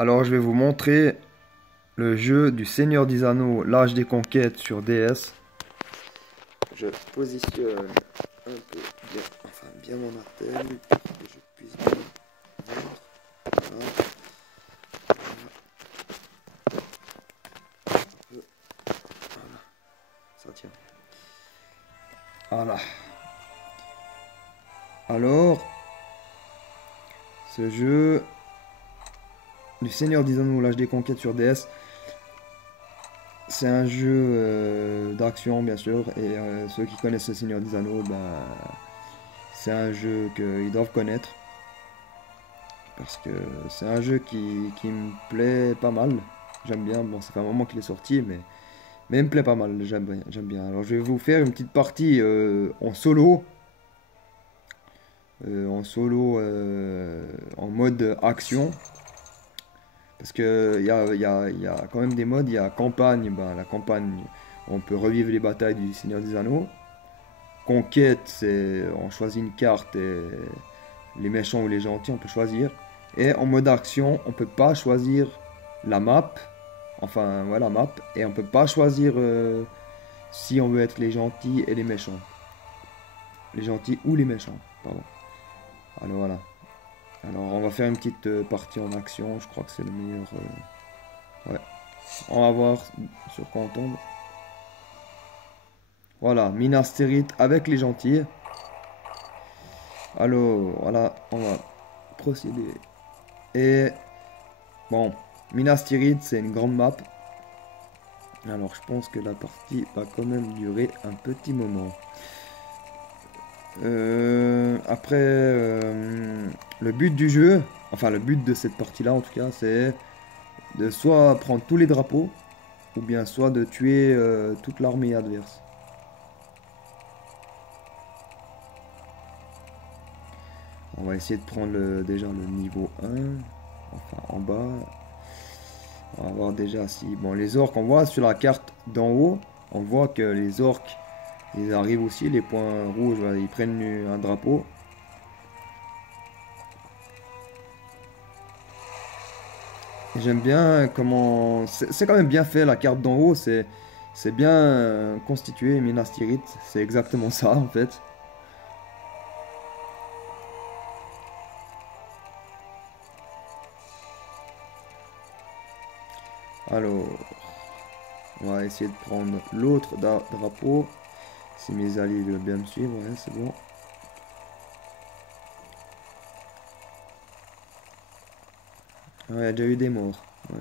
Alors, je vais vous montrer le jeu du Seigneur des Anneaux, l'Âge des Conquêtes sur DS. Je positionne un peu bien, bien mon artère pour que je puisse bien voir. Voilà. Voilà, ça tient. Voilà. Alors, ce jeu du Seigneur des Anneaux, l'Âge des Conquêtes sur DS, c'est un jeu d'action, bien sûr, et ceux qui connaissent le Seigneur des Anneaux, c'est un jeu qu'ils doivent connaître, parce que c'est un jeu qui me plaît pas mal. J'aime bien, bon, ça fait un moment qu'il est sorti, mais il me plaît pas mal, j'aime bien, j'aime bien. Alors je vais vous faire une petite partie en mode action, parce que il y a quand même des modes, il y a campagne, ben, la campagne, on peut revivre les batailles du Seigneur des Anneaux. Conquête, c'est on choisit une carte et les méchants ou les gentils, on peut choisir. Et en mode action, on peut pas choisir la map, enfin voilà la map, et on peut pas choisir si on veut être les gentils et les méchants. Les gentils ou les méchants, pardon. Alors voilà. Alors on va faire une petite partie en action, je crois que c'est le meilleur. Ouais. On va voir sur quoi on tombe. Voilà, Minas Tirith avec les gentils. Alors voilà, on va procéder. Et bon, Minas Tirith c'est une grande map. Alors je pense que la partie va quand même durer un petit moment. Après, le but du jeu, enfin le but de cette partie-là en tout cas, c'est de soit prendre tous les drapeaux, ou bien soit de tuer toute l'armée adverse. On va essayer de prendre déjà le niveau 1, enfin en bas. On va voir déjà si... Bon, les orques, on voit sur la carte d'en haut, on voit que les orques, ils arrivent aussi, les points rouges, voilà, ils prennent un drapeau. J'aime bien comment... C'est quand même bien fait, la carte d'en haut, c'est bien constitué, Minas Tirith, c'est exactement ça en fait. Alors, on va essayer de prendre l'autre drapeau. Si mes alliés veulent bien me suivre, ouais, c'est bon. Ouais, il y a déjà eu des morts. Ouais.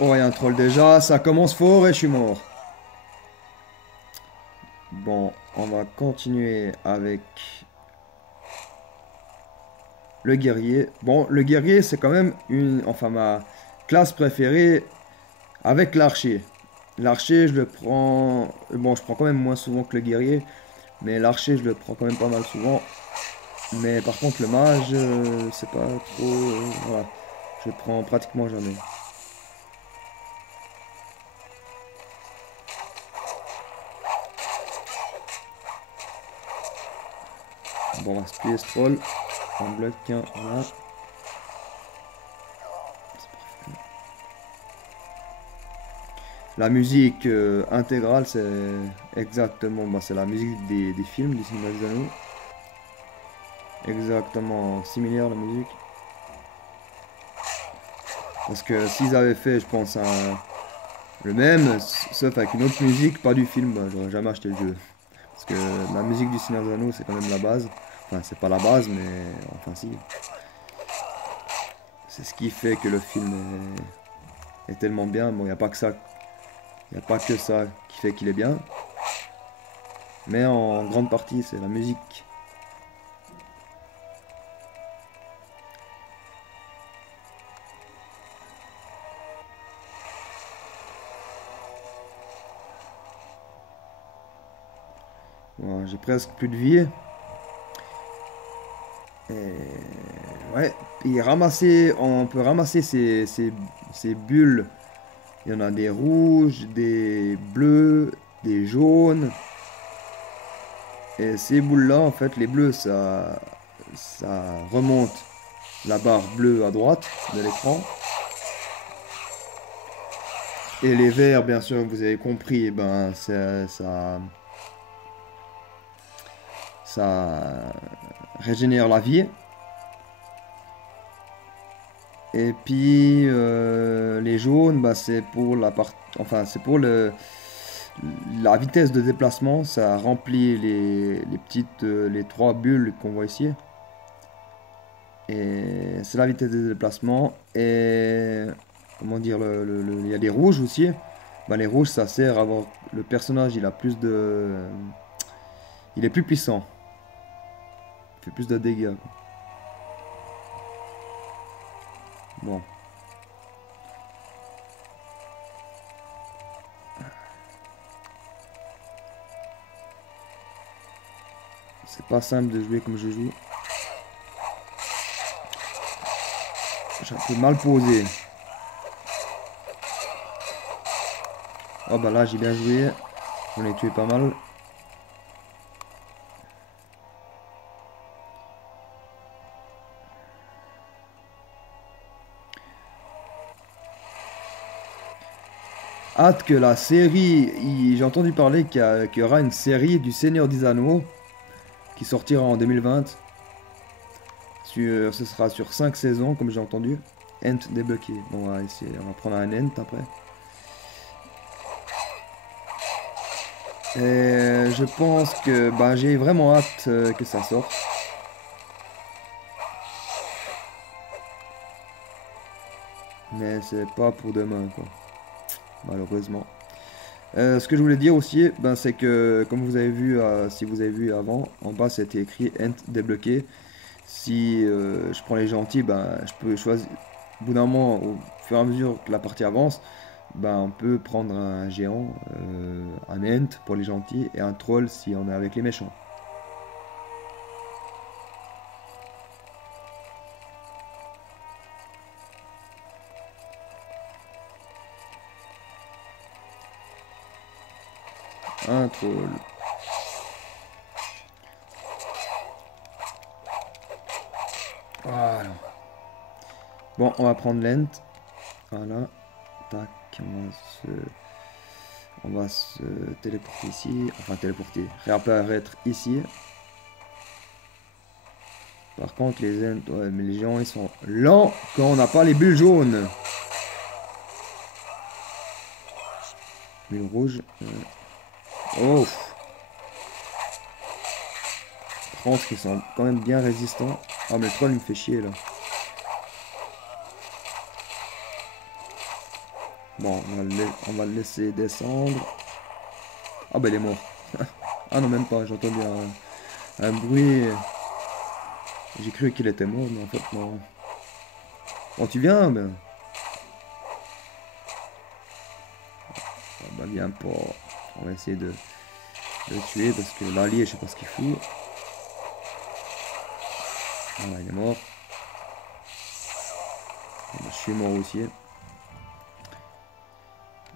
Ouais, oh, il y a un troll déjà, ça commence fort et je suis mort. Bon, on va continuer avec le guerrier. Bon, le guerrier, c'est quand même enfin ma classe préférée avec l'archer. L'archer, je le prends... Bon, je prends quand même moins souvent que le guerrier, mais l'archer, je le prends quand même pas mal souvent. Mais par contre, le mage, c'est pas trop... voilà, je le prends pratiquement jamais. Bon, on va se plier ce troll. On bloque un, voilà. La musique intégrale, c'est exactement... Bah, c'est la musique des films, des Seigneur des Anneaux. Exactement similaire la musique. Parce que s'ils avaient fait, je pense, le même, sauf avec une autre musique, pas du film, bah, j'aurais jamais acheté le jeu. Parce que la musique du Seigneur des Anneaux, c'est quand même la base. Enfin, c'est pas la base, mais enfin si. C'est ce qui fait que le film est tellement bien. Bon, il n'y a pas que ça. Il n'y a pas que ça qui fait qu'il est bien. Mais en grande partie, c'est la musique. Voilà, j'ai presque plus de vie. Et ouais, et ramasser, on peut ramasser ces bulles. Il y en a des rouges, des bleus, des jaunes. Et ces boules-là, en fait, les bleus, ça remonte la barre bleue à droite de l'écran. Et les verts, bien sûr, vous avez compris, eh ben, ça régénère la vie. Et puis les jaunes, bah, c'est pour enfin c'est pour la vitesse de déplacement. Ça remplit les trois bulles qu'on voit ici. Et c'est la vitesse de déplacement. Et comment dire, il y a des rouges aussi. Bah, les rouges, ça sert à avoir le personnage. Il est plus puissant. Il fait plus de dégâts. Bon. C'est pas simple de jouer comme je joue. J'ai un peu mal posé. Oh bah là j'ai bien joué. On est tué pas mal. Hâte que la série. J'ai entendu parler qu'il y aura une série du Seigneur des Anneaux qui sortira en 2020. Ce sera sur 5 saisons, comme j'ai entendu. Ent débloqué. Bon, on va prendre un Ent après. Et je pense que bah, j'ai vraiment hâte que ça sorte. Mais c'est pas pour demain, quoi. Malheureusement. Ce que je voulais dire aussi, ben, c'est que comme vous avez vu, si vous avez vu avant, en bas c'était écrit Ent débloqué. Si je prends les gentils, ben, je peux choisir. Au bout d'un moment, au fur et à mesure que la partie avance, ben, on peut prendre un géant, un Ent pour les gentils et un troll si on est avec les méchants. Un troll. Voilà. Bon, on va prendre l'Ent. Voilà. Tac, on va se téléporter ici. Enfin, téléporter. Réapparaître ici. Par contre, ouais, mais les géants, ils sont lents quand on n'a pas les bulles jaunes. Bulles rouges. Oh. Par contre, ils sont quand même bien résistants. Ah, mais le troll, il me fait chier, là. Bon, on va le laisser descendre. Ah, bah, il est mort. Ah, non, même pas. J'ai entendu un bruit. J'ai cru qu'il était mort, mais en fait, non. Bon, tu viens, ben. Ah, bah, viens pas. On va essayer de le tuer parce que l'allié, je sais pas ce qu'il fout. Voilà, il est mort. Je suis mort aussi.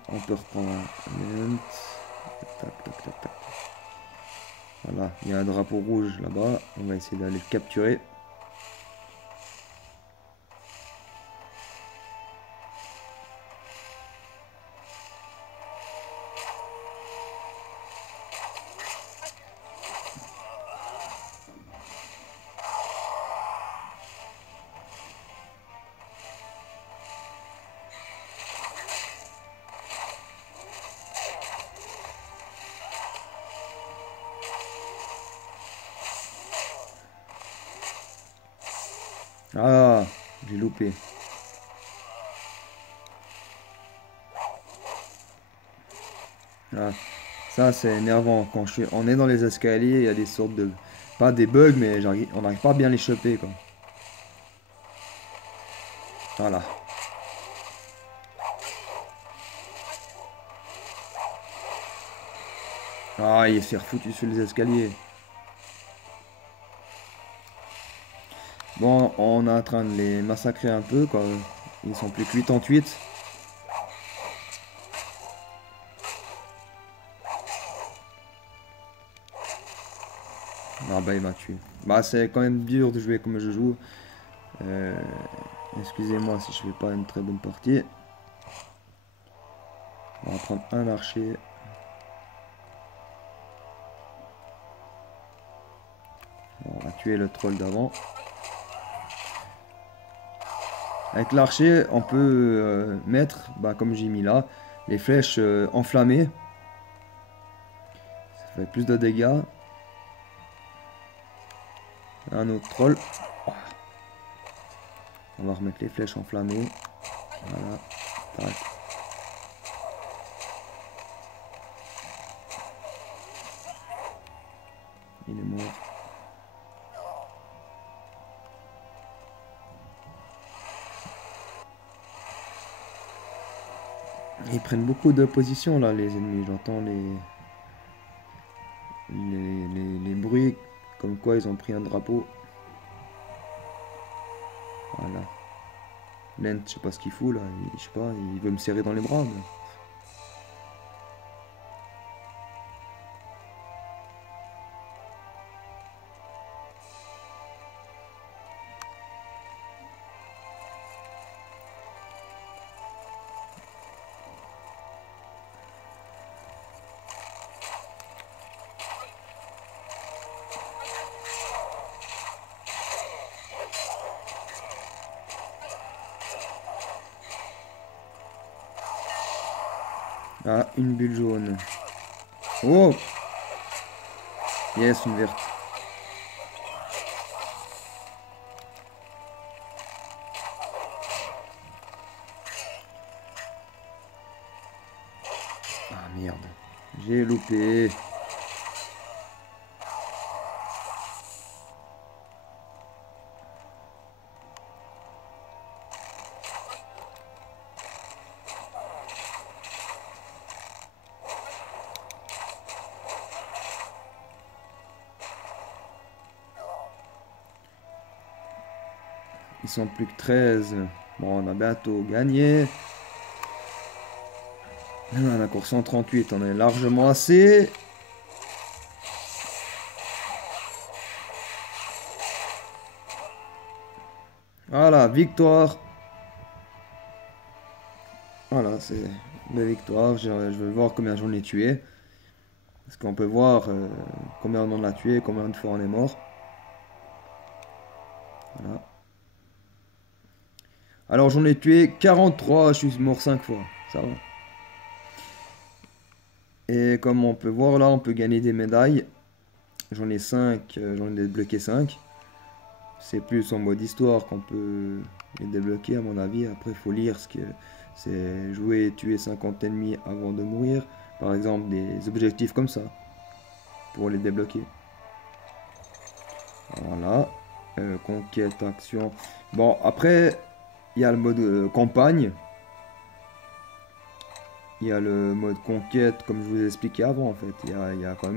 On peut reprendre un int. Tac, tac, tac, tac. Voilà, il y a un drapeau rouge là-bas. On va essayer d'aller le capturer. Ah, j'ai loupé. Ah, ça c'est énervant. Quand on est dans les escaliers, il y a des sortes de... Pas des bugs, mais on n'arrive pas à bien les choper, quoi. Voilà. Ah, il s'est refoutu sur les escaliers. Bon, on est en train de les massacrer un peu, quoi. Ils sont plus que 88. Ah bah il m'a tué. Bah c'est quand même dur de jouer comme je joue. Euh, Excusez-moi si je fais pas une très bonne partie. On va prendre un archer. On va tuer le troll d'avant. Avec l'archer, on peut mettre, bah, comme j'ai mis là, les flèches enflammées. Ça fait plus de dégâts. Un autre troll. On va remettre les flèches enflammées. Voilà. Tac. Il est mort. Ils prennent beaucoup de position là, les ennemis. J'entends les bruits comme quoi ils ont pris un drapeau. Voilà. Lent, je sais pas ce qu'il fout là. Je sais pas, il veut me serrer dans les bras. Mais... Ah, une bulle jaune. Oh! Yes, une verte. Ah merde. J'ai loupé. Ils sont plus que 13. Bon, on a bientôt gagné. On a encore 138, on est largement assez. Voilà, victoire. Voilà, c'est la victoire. Je vais voir combien j'en ai tué. Parce qu'on peut voir combien on en a tué, combien de fois on est mort. Voilà. Alors j'en ai tué 43, je suis mort 5 fois. Ça va. Et comme on peut voir là, on peut gagner des médailles. J'en ai 5, j'en ai débloqué 5. C'est plus en mode histoire qu'on peut les débloquer à mon avis. Après il faut lire ce que c'est jouer et tuer 50 ennemis avant de mourir. Par exemple des objectifs comme ça. Pour les débloquer. Voilà. Conquête, action. Bon après il y a le mode campagne. Il y a le mode conquête, comme je vous ai expliqué avant en fait. Il y a quand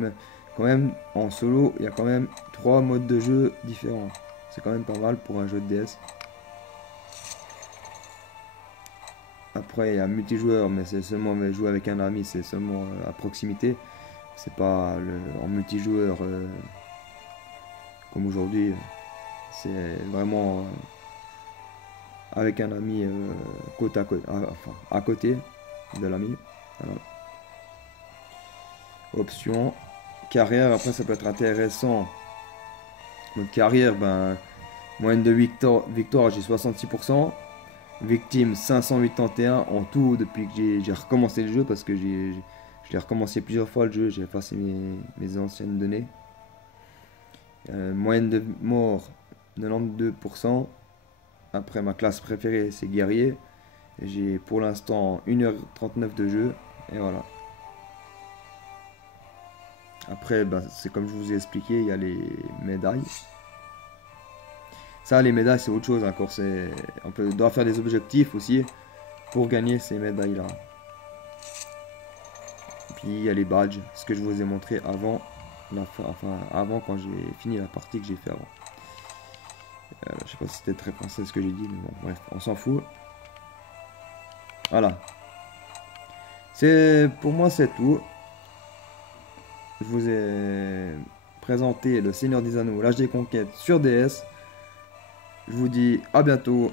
même en solo, il y a quand même 3 modes de jeu différents. C'est quand même pas mal pour un jeu de DS. Après, il y a multijoueur, mais c'est seulement jouer avec un ami, c'est seulement à proximité. C'est pas en multijoueur comme aujourd'hui. C'est vraiment avec un ami côte à côte, enfin, à côté de l'ami. Voilà. Option carrière, après ça peut être intéressant. Mode carrière, ben moyenne de victoire j'ai 66%. Victime 581 en tout depuis que j'ai recommencé le jeu parce que je l'ai recommencé plusieurs fois le jeu, j'ai effacé mes anciennes données. Moyenne de mort 92%. Après ma classe préférée c'est guerrier. J'ai pour l'instant 1h39 de jeu et voilà. Après bah, c'est comme je vous ai expliqué, il y a les médailles. Ça les médailles c'est autre chose encore, doit faire des objectifs aussi pour gagner ces médailles là. Puis il y a les badges, ce que je vous ai montré avant avant quand j'ai fini la partie que j'ai fait avant. Je sais pas si c'était très français ce que j'ai dit, mais bon, bref, on s'en fout. Voilà. Pour moi, c'est tout. Je vous ai présenté Le Seigneur des Anneaux, l'Âge des Conquêtes sur DS. Je vous dis à bientôt